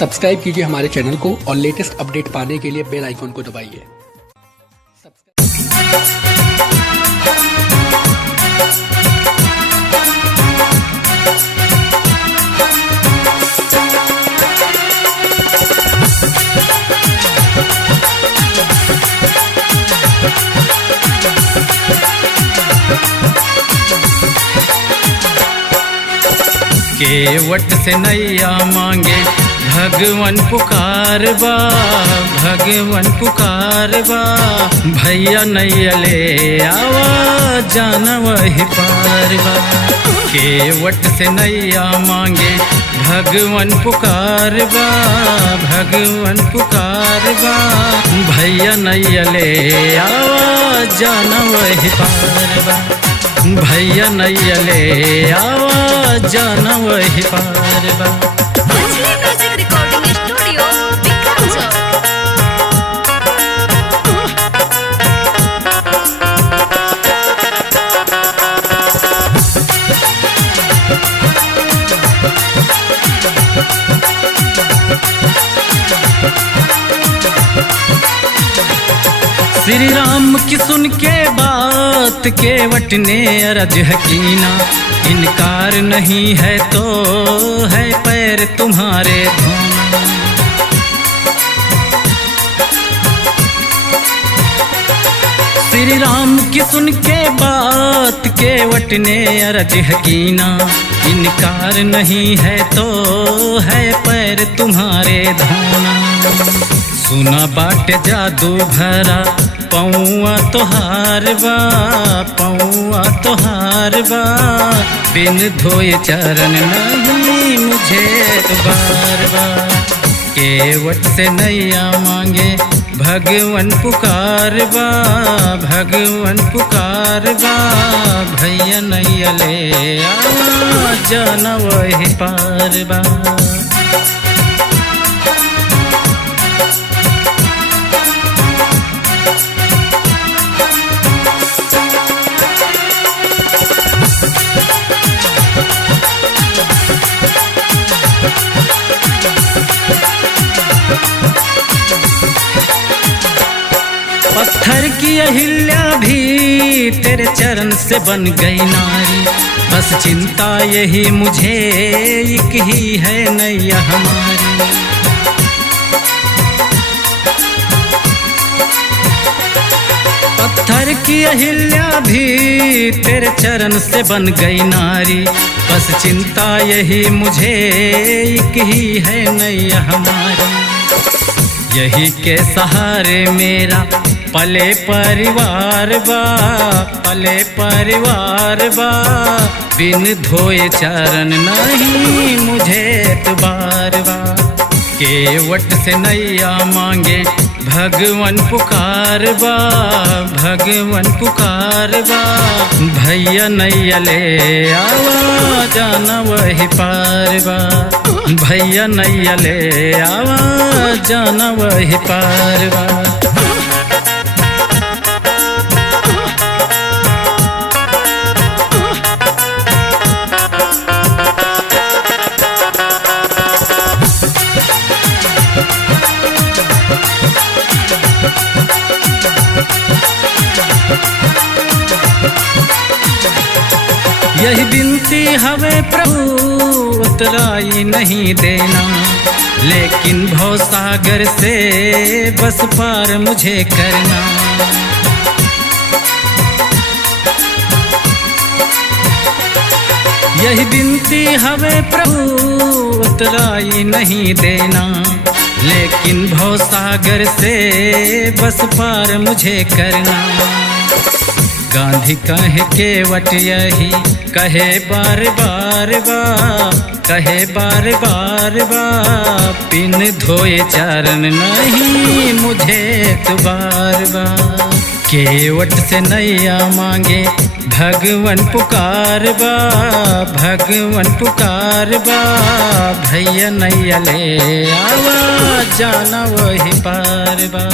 Subscribe कीजिए हमारे channel को और लेटेस्ट अपडेट पाने के लिए बेल आइकन को दबाइए। केवट से नैया मांगे भगवन पुकार बा, भगवन पुकार बा। भैया नैया ले आवा जाना वही पार बा। केवट से नैया मांगे भगवन पुकार बा, भगवन पुकार बा। भैया नैया ले आवा जाना वही पार बा। भैया नैया ले आवा जाना वही पार बा। श्री राम की सुन के बात केवट ने अरज हकीना, इनकार नहीं है तो है पैर तुम्हारे धोना। श्री राम की सुन के बात केवट ने अरज हकीना, इनकार नहीं है तो है पैर तुम्हारे धोना। सुना बाट जादू भरा पौआ तोहार बा, पौआ तोहार बा। बिन धोए चरण नहीं मुझे बार बार। केवट से नैया मांगे भगवन पुकार बा, भगवन पुकार बा। भैया नैया ले आ जाना वही पार बा। पत्थर की अहिल्या भी तेरे चरण से बन गई नारी। बस चिंता यही मुझे एक ही है नैया हमारी। पत्थर की अहिल्या भी तेरे चरण से बन गई नारी। बस चिंता यही मुझे एक ही है नैया हमारी। यही के सहारे मेरा पले परिवार बा, पले परिवार बा। बिन धोए चरण नहीं मुझे एतबार बा। केवट से नैया मांगे भगवन पुकार बा, भगवन पुकार बा। भैया नैया ले आवा जाना वही पार बा। भैया नैया ले आवा जाना वही पार बा। यही बिनती हवे प्रभु उतराई नहीं देना, लेकिन भवसागर से बस पार मुझे करना। यही बिनती हवे प्रभु उतराई नहीं देना, लेकिन भवसागर से बस पार मुझे करना। गांधी कहे केवट यही कहे बार बार बा, कहे बार बार बा। बिन धोए चरण नहीं मुझे एतबार बा। केवट से नैया मांगे भगवन पुकार बा, भगवन पुकार बा। भैया नैया ले आवा जाना वही पार बा।